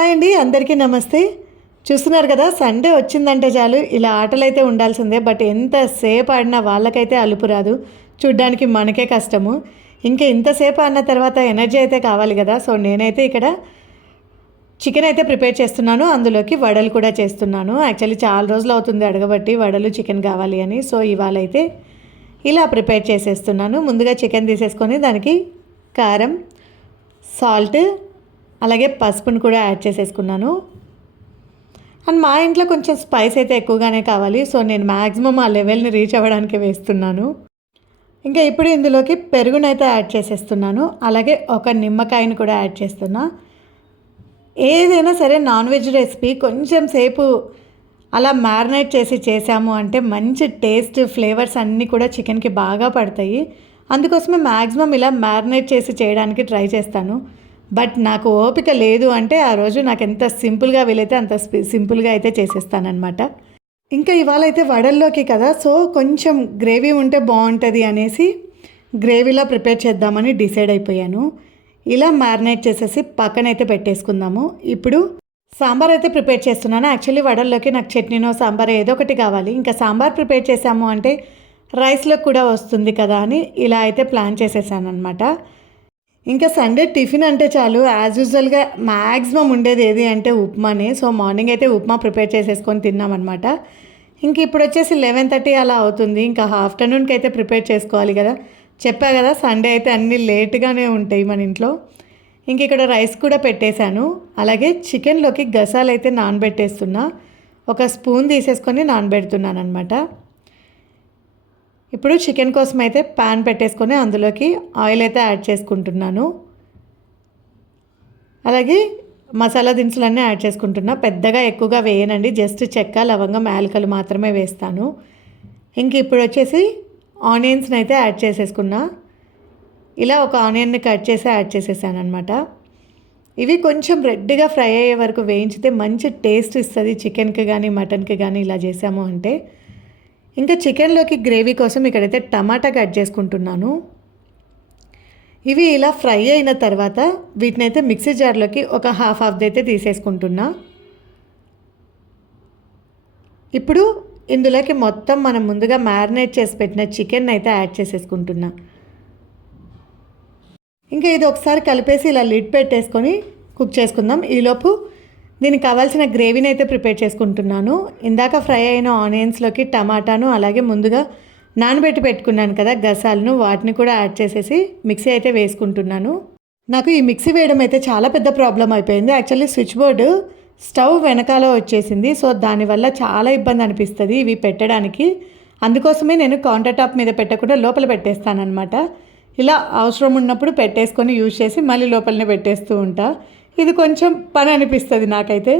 Hi అండి అందరికీ నమస్తే. చూస్తున్నారు కదా సండే వచ్చిందంటే చాలు ఇలా ఆటలు అయితే ఉండాల్సిందే బట్ ఎంతసేపు ఆడినా వాళ్ళకైతే అలుపు రాదు. చూడ్డానికి మనకే కష్టము. ఇంకా ఇంతసేపు ఆడిన తర్వాత ఎనర్జీ అయితే కావాలి కదా సో నేనైతే ఇక్కడ చికెన్ అయితే ప్రిపేర్ చేస్తున్నాను అందులోకి వడలు కూడా చేస్తున్నాను. యాక్చువల్లీ చాలా రోజులు అవుతుంది అడగబట్టి వడలు చికెన్ కావాలి అని సో ఇవాళ అయితే ఇలా ప్రిపేర్ చేసేస్తున్నాను. ముందుగా చికెన్ తీసేసుకొని దానికి కారం సాల్ట్ అలాగే పసుపును కూడా యాడ్ చేసేసుకున్నాను. అండ్ మా ఇంట్లో కొంచెం స్పైస్ అయితే ఎక్కువగానే కావాలి. సో నేను మ్యాక్సిమం ఆ లెవెల్ని రీచ్ అవ్వడానికి వేస్తున్నాను. ఇంకా ఇప్పుడు ఇందులోకి పెరుగునైతే యాడ్ చేసేస్తున్నాను. అలాగే ఒక నిమ్మకాయని కూడా యాడ్ చేస్తున్నా. ఏదైనా సరే నాన్ వెజ్ రెసిపీ కొంచెం సేపు అలా మ్యారినేట్ చేసి చేసాము అంటే మంచి టేస్ట్ ఫ్లేవర్స్ అన్నీ కూడా చికెన్కి బాగా పడతాయి. అందుకోసమే మ్యాక్సిమం ఇలా మ్యారినేట్ చేసి చేయడానికి ట్రై చేస్తాను. బట్ నాకు ఓపిక లేదు అంటే ఆ రోజు నాకు ఎంత సింపుల్గా వీలైతే అంత సింపుల్గా అయితే చేసేస్తానమాట ఇంకా ఇవాళ అయితే వడల్లోకి కదా సో కొంచెం గ్రేవీ ఉంటే బాగుంటుంది అనేసి గ్రేవీలా ప్రిపేర్ చేద్దామని డిసైడ్ అయిపోయాను. ఇలా మ్యారినేట్ చేసేసి పక్కనైతే పెట్టేసుకుందాము. ఇప్పుడు సాంబార్ అయితే ప్రిపేర్ చేస్తున్నాను. యాక్చువల్లీ వడల్లోకి నాకు చట్నీనో సాంబార్ ఏదో ఒకటి కావాలి. ఇంకా సాంబార్ ప్రిపేర్ చేసాము అంటే రైస్లో కూడా వస్తుంది కదా అని ఇలా అయితే ప్లాన్ చేసేసాను అనమాట ఇంకా సండే టిఫిన్ అంటే చాలు యాజ్ యూజువల్గా మ్యాక్సిమం ఉండేది ఏది అంటే ఉప్మానే. సో మార్నింగ్ అయితే ఉప్మా ప్రిపేర్ చేసేసుకొని తిన్నామన్నమాట ఇంక ఇప్పుడు వచ్చేసి లెవెన్ థర్టీ అలా అవుతుంది. ఇంకా ఆఫ్టర్నూన్కి అయితే ప్రిపేర్ చేసుకోవాలి కదా. చెప్పా కదా సండే అయితే అన్నీ లేట్గానే ఉంటాయి మన ఇంట్లో. ఇంక ఇక్కడ రైస్ కూడా పెట్టేశాను. అలాగే చికెన్లోకి గసాలు అయితే నానబెట్టేస్తున్నా. ఒక స్పూన్ తీసేసుకొని నానబెడుతున్నాను అనమాట ఇప్పుడు చికెన్ కోసం అయితే ప్యాన్ పెట్టేసుకొని అందులోకి ఆయిల్ అయితే యాడ్ చేసుకుంటున్నాను. అలాగే మసాలా దినుసులన్నీ యాడ్ చేసుకుంటున్నా. పెద్దగా ఎక్కువగా వేయనండి. జస్ట్ చెక్క లవంగం యాలకలు మాత్రమే వేస్తాను. ఇంక ఇప్పుడు వచ్చేసి ఆనియన్స్ని అయితే యాడ్ చేసేసుకున్నా. ఇలా ఒక ఆనియన్ని కట్ చేసి యాడ్ చేసేసాను అనమాట ఇవి కొంచెం రెడ్గా ఫ్రై అయ్యే వరకు వేయించితే మంచి టేస్ట్ ఇస్తుంది. చికెన్కి కానీ మటన్కి కానీ ఇలా చేసాము అంటే. ఇంకా చికెన్లోకి గ్రేవీ కోసం ఇక్కడైతే టమాటా కట్ చేసుకుంటున్నాను. ఇవి ఇలా ఫ్రై అయిన తర్వాత వీటిని అయితే మిక్సీ జార్లోకి ఒక హాఫ్ హాఫ్ అయితే తీసేసుకుంటున్నా. ఇప్పుడు ఇందులోకి మొత్తం మనం ముందుగా మ్యారినేట్ చేసి పెట్టిన చికెన్ అయితే యాడ్ చేసేసుకుంటున్నా. ఇంకా ఇది ఒకసారి కలిపేసి ఇలా లిడ్ పెట్టేసుకొని కుక్ చేసుకుందాం. ఈలోపు దీనికి కావాల్సిన గ్రేవీని అయితే ప్రిపేర్ చేసుకుంటున్నాను. ఇందాక ఫ్రై అయిన ఆనియన్స్లోకి టమాటాను అలాగే ముందుగా నానబెట్టి పెట్టుకున్నాను కదా గసాలను వాటిని కూడా యాడ్ చేసేసి మిక్సీ అయితే వేసుకుంటున్నాను. నాకు ఈ మిక్సీ వేయడం అయితే చాలా పెద్ద ప్రాబ్లం అయిపోయింది. యాక్చువల్లీ స్విచ్ బోర్డు స్టవ్ వెనకాల వచ్చేసింది. సో దానివల్ల చాలా ఇబ్బంది అనిపిస్తుంది ఇవి పెట్టడానికి. అందుకోసమే నేను కౌంటర్ టాప్ మీద పెట్టకుండా లోపల పెట్టేస్తానమాట ఇలా అవసరం ఉన్నప్పుడు పెట్టేసుకొని యూజ్ చేసి మళ్ళీ లోపలనే పెట్టేస్తూ ఉంటాను ఇది కొంచెం పని అనిపిస్తుంది నాకైతే.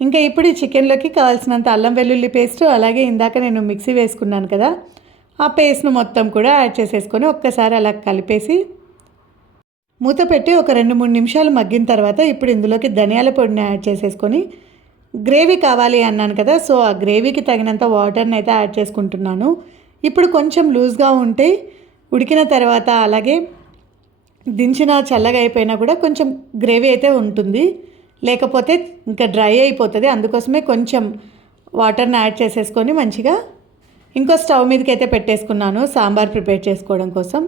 ఇంకా ఇప్పుడు ఈ చికెన్లోకి కావాల్సినంత అల్లం వెల్లుల్లి పేస్ట్ అలాగే ఇందాక నేను మిక్సీ వేసుకున్నాను కదా ఆ పేస్ట్ను మొత్తం కూడా యాడ్ చేసేసుకొని ఒక్కసారి అలా కలిపేసి మూత పెట్టి ఒక రెండు మూడు నిమిషాలు మగ్గిన తర్వాత ఇప్పుడు ఇందులోకి ధనియాల పొడిని యాడ్ చేసేసుకొని గ్రేవీ కావాలి అన్నాను కదా సో ఆ గ్రేవీకి తగినంత వాటర్ని అయితే యాడ్ చేసుకుంటున్నాను. ఇప్పుడు కొంచెం లూజ్గా ఉంటే ఉడికిన తర్వాత అలాగే దించిన చల్లగా అయిపోయినా కూడా కొంచెం గ్రేవీ అయితే ఉంటుంది. లేకపోతే ఇంకా డ్రై అయిపోతుంది. అందుకోసమే కొంచెం వాటర్ని యాడ్ చేసేసుకొని మంచిగా ఇంకో స్టవ్ మీదకి అయితే పెట్టేసుకున్నాను సాంబార్ ప్రిపేర్ చేసుకోవడం కోసం.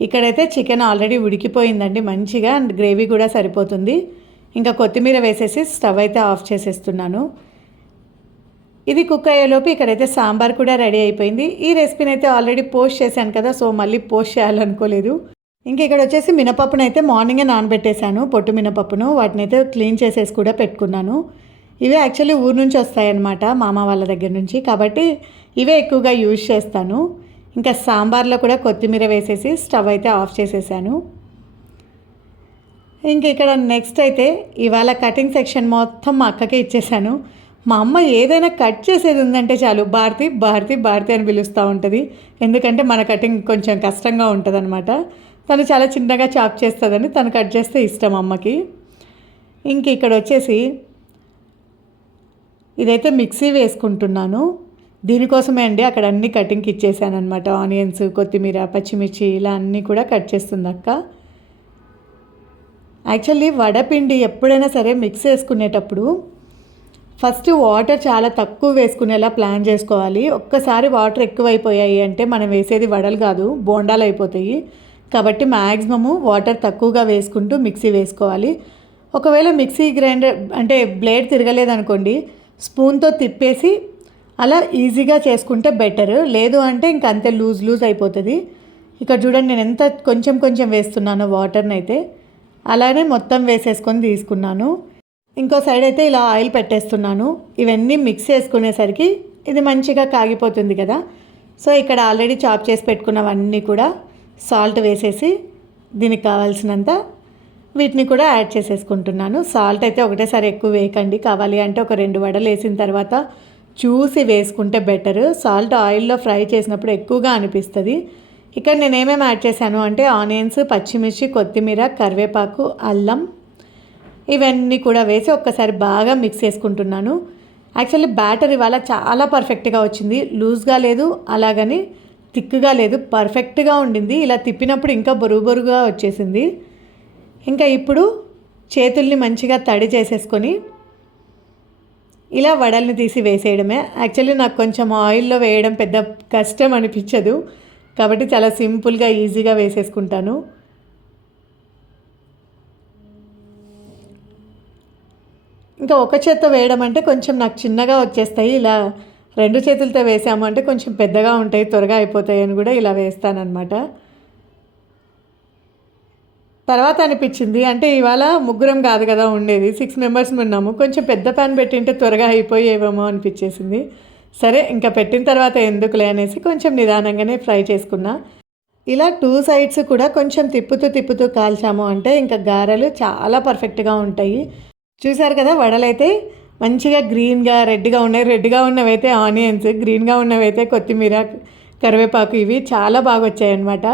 ఇక్కడైతే చికెన్ ఆల్రెడీ ఉడికిపోయిందండి మంచిగా అండ్ గ్రేవీ కూడా సరిపోతుంది. ఇంకా కొత్తిమీర వేసేసి స్టవ్ అయితే ఆఫ్ చేసేస్తున్నాను. ఇది కుక్ అయ్యేలోపు ఇక్కడైతే సాంబార్ కూడా రెడీ అయిపోయింది. ఈ రెసిపీని అయితే ఆల్రెడీ పోస్ట్ చేశాను కదా సో మళ్ళీ పోస్ట్ చేయాలనుకోలేదు. ఇంకా ఇక్కడ వచ్చేసి మినపప్పును అయితే మార్నింగే నానబెట్టేశాను పొట్టు మినపప్పును వాటిని అయితే క్లీన్ చేసేసి కూడా పెట్టుకున్నాను. ఇవే యాక్చువల్లీ ఊరు నుంచి వస్తాయన్నమాట మామ వాళ్ళ దగ్గర నుంచి. కాబట్టి ఇవే ఎక్కువగా యూజ్ చేస్తాను. ఇంకా సాంబార్లో కూడా కొత్తిమీర వేసేసి స్టవ్ అయితే ఆఫ్ చేసేసాను. ఇంక ఇక్కడ నెక్స్ట్ అయితే ఇవాళ కటింగ్ సెక్షన్ మొత్తం మా అక్కకే ఇచ్చేసాను. మా అమ్మ ఏదైనా కట్ చేసేది ఉందంటే చాలు భారతి భారతి భారతి అని పిలుస్తూ ఉంటుంది. ఎందుకంటే మన కటింగ్ కొంచెం కష్టంగా ఉంటుంది తను చాలా చిన్నగా చాప్ చేస్తుందని తను కట్ చేస్తే ఇష్టం అమ్మకి. ఇంక ఇక్కడ వచ్చేసి ఇదైతే మిక్సీ వేసుకుంటున్నాను. దీనికోసమే అండి అక్కడ అన్ని కటింగ్కి ఇచ్చేసాను అనమాట ఆనియన్స్ కొత్తిమీర పచ్చిమిర్చి ఇలా అన్నీ కూడా కట్ చేస్తుంది అక్క. యాక్చువల్లీ వడపిండి ఎప్పుడైనా సరే మిక్స్ వేసుకునేటప్పుడు ఫస్ట్ వాటర్ చాలా తక్కువ వేసుకునేలా ప్లాన్ చేసుకోవాలి. ఒక్కసారి వాటర్ ఎక్కువైపోయాయి అంటే మనం వేసేది వడలు కాదు బోండాలు అయిపోతాయి. కాబట్టి మ్యాక్సిమము వాటర్ తక్కువగా వేసుకుంటూ మిక్సీ వేసుకోవాలి. ఒకవేళ మిక్సీ గ్రైండర్ అంటే బ్లేడ్ తిరగలేదనుకోండి స్పూన్తో తిప్పేసి అలా ఈజీగా చేసుకుంటే బెటర్. లేదు అంటే ఇంక అంతే లూజ్ లూజ్ అయిపోతుంది. ఇక్కడ చూడండి నేను ఎంత కొంచెం కొంచెం వేస్తున్నాను వాటర్ని అయితే అలానే మొత్తం వేసేసుకొని తీసుకున్నాను. ఇంకో సైడ్ అయితే ఇలా ఆయిల్ పెట్టేస్తున్నాను. ఇవన్నీ మిక్స్ చేసుకునేసరికి ఇది మంచిగా కాగిపోతుంది కదా. సో ఇక్కడ ఆల్రెడీ చాప్ చేసి పెట్టుకున్నవన్నీ కూడా సాల్ట్ వేసేసి దీనికి కావాల్సినంత వీటిని కూడా యాడ్ చేసేసుకుంటున్నాను. సాల్ట్ అయితే ఒకటేసారి ఎక్కువ వేయకండి. కావాలి అంటే ఒక రెండు వడలు వేసిన తర్వాత చూసి వేసుకుంటే బెటర్. సాల్ట్ ఆయిల్లో ఫ్రై చేసినప్పుడు ఎక్కువగా అనిపిస్తుంది. ఇక్కడ నేను ఏమేమి యాడ్ చేశాను అంటే ఆనియన్స్ పచ్చిమిర్చి కొత్తిమీర కరివేపాకు అల్లం ఇవన్నీ కూడా వేసి ఒక్కసారి బాగా మిక్స్ చేసుకుంటున్నాను. యాక్చువల్లీ బ్యాటర్ ఇవాళ చాలా పర్ఫెక్ట్గా వచ్చింది. లూజ్గా లేదు అలాగని థిక్గా లేదు పర్ఫెక్ట్గా ఉండింది. ఇలా తిప్పినప్పుడు ఇంకా బరువు బరువుగా వచ్చేసింది. ఇంకా ఇప్పుడు చేతుల్ని మంచిగా తడి చేసేసుకొని ఇలా వడల్ని తీసి వేసేయడమే. యాక్చువల్లీ నాకు కొంచెం ఆయిల్లో వేయడం పెద్ద కష్టం అనిపించదు. కాబట్టి చాలా సింపుల్గా ఈజీగా వేసేసుకుంటాను. ఇంకా ఒక చేత్తో వేయడం అంటే కొంచెం నాకు చిన్నగా వచ్చేస్తాయి. ఇలా రెండు చేతులతో వేసాము అంటే కొంచెం పెద్దగా ఉంటాయి త్వరగా అయిపోతాయి అని కూడా ఇలా వేస్తానన్నమాట. తర్వాత అనిపించింది అంటే ఇవాళ ముగ్గురం కాదు కదా ఉండేది సిక్స్ మెంబర్స్ ఉన్నాము. కొంచెం పెద్ద ప్యాన్ పెట్టింటే త్వరగా అయిపోయేవేమో అనిపించేసింది. సరే ఇంకా పెట్టిన తర్వాత ఎందుకులే అనేసి కొంచెం నిదానంగానే ఫ్రై చేసుకున్నా. ఇలా టూ సైడ్స్ కూడా కొంచెం తిప్పుతూ తిప్పుతూ కాల్చాము అంటే ఇంకా గారెలు చాలా పర్ఫెక్ట్గా ఉంటాయి. చూసారు కదా వడలైతే మంచిగా గ్రీన్గా రెడ్గా ఉన్నాయి. రెడ్గా ఉన్నవైతే ఆనియన్స్ గ్రీన్గా ఉన్నవైతే కొత్తిమీర కరివేపాకు ఇవి చాలా బాగా వచ్చాయి అనమాట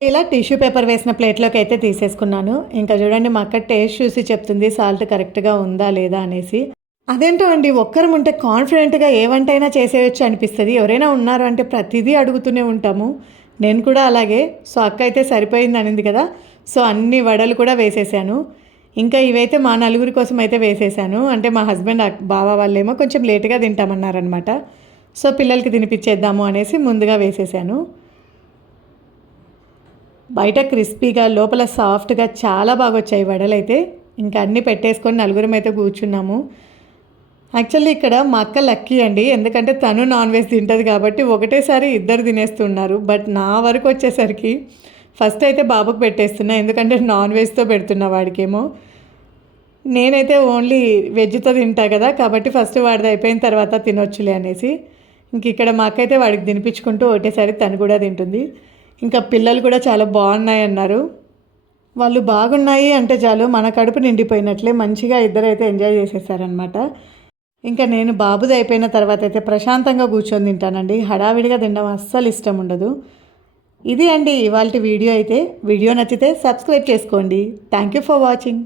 ఇలా టిష్యూ పేపర్ వేసిన ప్లేట్లోకి అయితే తీసేసుకున్నాను. ఇంకా చూడండి మా అక్క టేస్ట్ చూసి చెప్తుంది సాల్ట్ కరెక్ట్గా ఉందా లేదా అనేసి. అదేంటో అండి ఒక్కరం ఉంటే కాన్ఫిడెంట్గా ఏ వంటైనా చేసేయచ్చు అనిపిస్తుంది. ఎవరైనా ఉన్నారు అంటే ప్రతిదీ అడుగుతూనే ఉంటాము. నేను కూడా అలాగే. సో అక్క అయితే సరిపోయింది అనింది కదా. సో అన్ని వడలు కూడా వేసేసాను. ఇంకా ఇవైతే మా నలుగురి కోసం అయితే వేసేసాను. అంటే మా హస్బెండ్ బావ వాళ్ళేమో కొంచెం లేట్గా తింటామన్నారనమాట సో పిల్లలకి తినిపించేద్దాము అనేసి ముందుగా వేసేసాను. బయట క్రిస్పీగా లోపల సాఫ్ట్గా చాలా బాగా వచ్చాయి వడలైతే. ఇంకా అన్నీ పెట్టేసుకొని నలుగురం అయితే కూర్చున్నాము. యాక్చువల్లీ ఇక్కడ మా అక్క లక్కీ అండి. ఎందుకంటే తను నాన్ వెజ్ తింటుంది కాబట్టి ఒకటేసారి ఇద్దరు తినేస్తున్నారు. బట్ నా వరకు వచ్చేసరికి ఫస్ట్ అయితే బాబుకు పెట్టేస్తున్నా. ఎందుకంటే నాన్ వెజ్తో పెడుతున్నా వాడికేమో. నేనైతే ఓన్లీ వెజ్తో తింటా కదా కాబట్టి ఫస్ట్ వాడిది అయిపోయిన తర్వాత తినొచ్చులే అనేసి. ఇంక ఇక్కడ మాకైతే వాడికి తినిపించుకుంటూ ఒకటేసారి తను కూడా తింటుంది. ఇంకా పిల్లలు కూడా చాలా బాగున్నాయి అన్నారు. వాళ్ళు బాగున్నాయి అంటే చాలు మన కడుపు నిండిపోయినట్లే మంచిగా ఇద్దరైతే ఎంజాయ్ చేసేసారనమాట ఇంకా నేను బాబుది అయిపోయిన తర్వాత అయితే ప్రశాంతంగా కూర్చొని తింటానండి. హడావిడిగా తినడం అస్సలు ఇష్టం ఉండదు. ఇది అండి ఇవాళ వీడియో అయితే. వీడియో నచ్చితే సబ్స్క్రైబ్ చేసుకోండి. Thank you for watching.